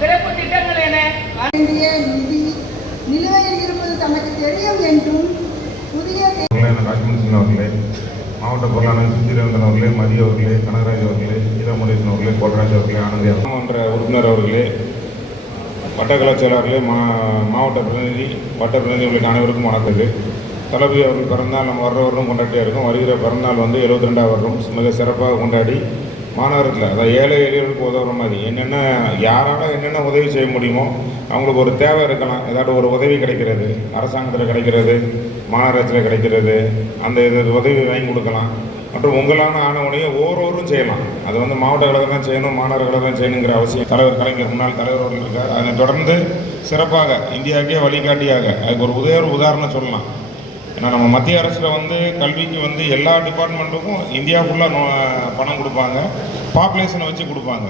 சிறப்பு திட்டங்கள் என நிதி நிலுவையில் இருப்பது தமக்கு தெரியும் என்றும் புதிய ராஜ்மோகன் அவர்களே, மாவட்ட பொருளாளர் சுந்தரேந்திரன் அவர்களே, மதிய அவர்களே, கனகராஜ் அவர்களே, ஈரமுடேசன் அவர்களே, கோட்டராஜ் அவர்களே, ஆனந்தி மன்ற உறுப்பினர் அவர்களே, வட்டக்கலைச் செயலாளர்களே, மாவட்ட பிரதிநிதி, வட்ட பிரதிநிதி உள்ளிட்ட அனைவருக்கும் வணக்கது. தளபதி அவர்கள் பிறந்தநாள் நம்ம வர்ற வருடம் கொண்டாடிட்டே இருக்கோம். வருகிற பிறந்தநாள் வந்து 72வது வருடம் மிக சிறப்பாக கொண்டாடி மாநகரத்தில் அதாவது ஏழை எளியவர்களுக்கு உதவுற மாதிரி யாரால் என்னென்ன உதவி செய்ய முடியுமோ அவங்களுக்கு ஒரு தேவை இருக்கலாம். ஏதாவது ஒரு உதவி கிடைக்கிறது, அரசாங்கத்தில் கிடைக்கிறது, மாநகராட்சியில் கிடைக்கிறது, அந்த இது உதவி வாங்கி கொடுக்கலாம். மற்றும் உங்களான ஆணவனையை ஒவ்வொருவரும் செய்யலாம். அது வந்து மாவட்ட கழகம் தான் செய்யணும், மாநகர கழகம் தான் செய்யணுங்கிற அவசியம் தலைவர் கலைஞர் முன்னாள் தலைவர் அவர்கள் இருக்கார். அதை தொடர்ந்து சிறப்பாக இந்தியாவுக்கே வழிகாட்டியாக அதுக்கு ஒரு உதாரணம் சொல்லலாம். ஏன்னா நம்ம மத்திய அரசில் வந்து கல்விக்கு வந்து எல்லா டிபார்ட்மெண்ட்டுக்கும் இந்தியா ஃபுல்லாக பணம் கொடுப்பாங்க, பாப்புலேஷனை வச்சு கொடுப்பாங்க.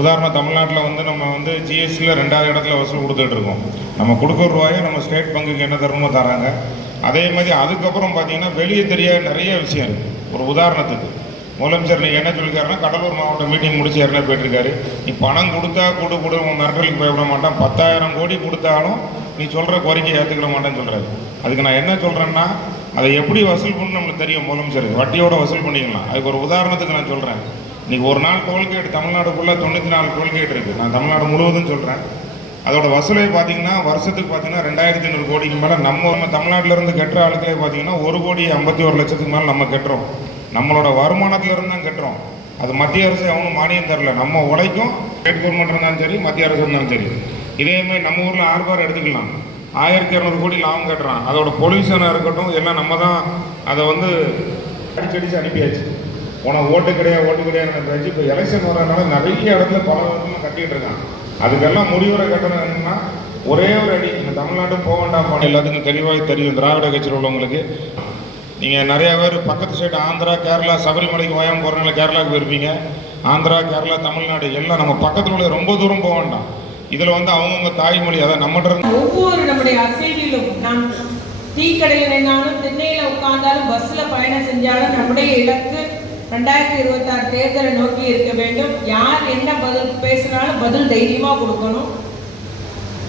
உதாரணம் தமிழ்நாட்டில் வந்து நம்ம வந்து ஜிஎஸ்டியில் 2வது இடத்துல வசூல் கொடுத்துட்டு இருக்கோம். நம்ம கொடுக்குற ரூபாயை நம்ம ஸ்டேட் பங்குக்கு என்ன தரணுமோ தராங்க. அதே மாதிரி அதுக்கப்புறம் பார்த்தீங்கன்னா வெளியே தெரியாத நிறைய விஷயம் இருக்குது. ஒரு உதாரணத்துக்கு முதலமைச்சர் நீங்கள் என்ன சொல்லியிருக்காருன்னா, கடலூர் மாவட்டம் மீட்டிங் முடிச்சு ஏற்கனவே போயிட்டுருக்காரு. நீ பணம் கொடுத்தா கொடு மிரட்டலுக்கு போய்விட மாட்டான், 10,000 கோடி கொடுத்தாலும் நீ சொல்கிற கோரிக்கை ஏற்றுக்கிற மாட்டேன்னு சொல்கிறாரு. அதுக்கு நான் என்ன சொல்கிறேன்னா, அதை எப்படி வசூல் பண்ணணும் நம்மளுக்கு தெரியும். முதலமைச்சருக்கு வட்டியோட வசூல் பண்ணிக்கலாம். அதுக்கு ஒரு உதாரணத்துக்கு நான் சொல்கிறேன். இன்றைக்கி ஒரு நாள் டோல்கேட் தமிழ்நாடுக்குள்ளே 94 டோல்கேட் இருக்குது. நான் தமிழ்நாடு முழுவதும் சொல்கிறேன். அதோட வசூலை பார்த்தீங்கன்னா வருஷத்துக்கு பார்த்தீங்கன்னா 2,500 கோடிக்கு மேலே நம்ம தமிழ்நாட்டிலேருந்து கட்டுற ஆளுக்களே பார்த்தீங்கன்னா 1,51,00,000 மேலே நம்ம கட்டுறோம். நம்மளோட வருமானத்திலேருந்து தான் கட்டுறோம். அது மத்திய அரசு அவனும் மானியம் தரல. நம்ம உழைக்கும், ஸ்டேட் கவர்மெண்ட் இருந்தாலும் சரி, மத்திய அரசு இருந்தாலும் சரி. இதேமாதிரி நம்ம ஊரில் ஆர்பார் எடுத்துக்கலாம், 1,200 கோடி லாபம் கட்டுறான். அதோட பொல்யூஷனாக இருக்கட்டும் எல்லாம் நம்ம தான் அதை வந்து அடிச்சு அனுப்பியாச்சு. உனக்கு ஓட்டு கிடையாது பேச்சு. இப்போ எலெக்ஷன் வரதுனால நிறைய இடத்துல பல இடத்துல கட்டிகிட்டு இருக்கான். அதுக்கெல்லாம் முடிவுரை கட்டணம் என்னன்னா ஒரே ஒரு அடி, இந்த தமிழ்நாட்டு போக வேண்டாம். எல்லாத்துக்கும் தெளிவாக தெரியும். திராவிட கட்சியில் உள்ளவங்களுக்கு நீங்கள் நிறையா பேர் பக்கத்து சைடு ஆந்திரா, கேரளா, சபரிமலைக்கு வயம் போகிறவங்கள கேரளாவுக்கு போயிருப்பீங்க. ஆந்திரா, கேரளா, தமிழ்நாடு எல்லாம் நம்ம பக்கத்தில் உள்ள ரொம்ப தூரம் போக வேண்டாம். இதில் வந்து அவங்கவுங்க தாய்மொழி அதான் நம்மகிட்ட ஒவ்வொரு நம்முடைய அசைவிலும் நாம் டீ கடையில் நின்னாலும், திண்ணையில் உட்கார்ந்தாலும், பஸ்ஸில் பயணம் செஞ்சாலும் நம்முடைய இலக்கு 2026 தேர்தலை நோக்கி இருக்க வேண்டும். யார் என்ன பதில் பேசினாலும் பதில் தைரியமாக கொடுக்கணும்.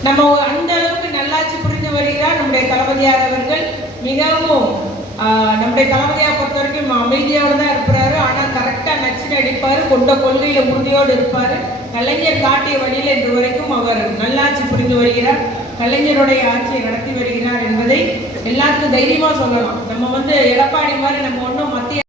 நம்ம அந்த அளவுக்கு நல்லாட்சி புரிந்து வருகிறார் நம்முடைய தளபதியார் அவர்கள். மிகவும் நம்முடைய தளபதியாக பொறுத்த வரைக்கும் அமைதியோடு தான் இருப்பாரு. ஆனால் கரெக்டாக நச்சுன்னு அடிப்பார், கொண்ட கொள்கையில் உறுதியோடு இருப்பார். கலைஞர் காட்டிய வழியில் இன்று வரைக்கும் அவர் நல்லாட்சி புரிந்து வருகிறார், கலைஞருடைய ஆட்சியை நடத்தி வருகிறார் என்பதை எல்லாருக்கும் தைரியமாக சொல்லலாம். நம்ம வந்து எடப்பாடி மாதிரி நம்ம ஒன்றும் மத்திய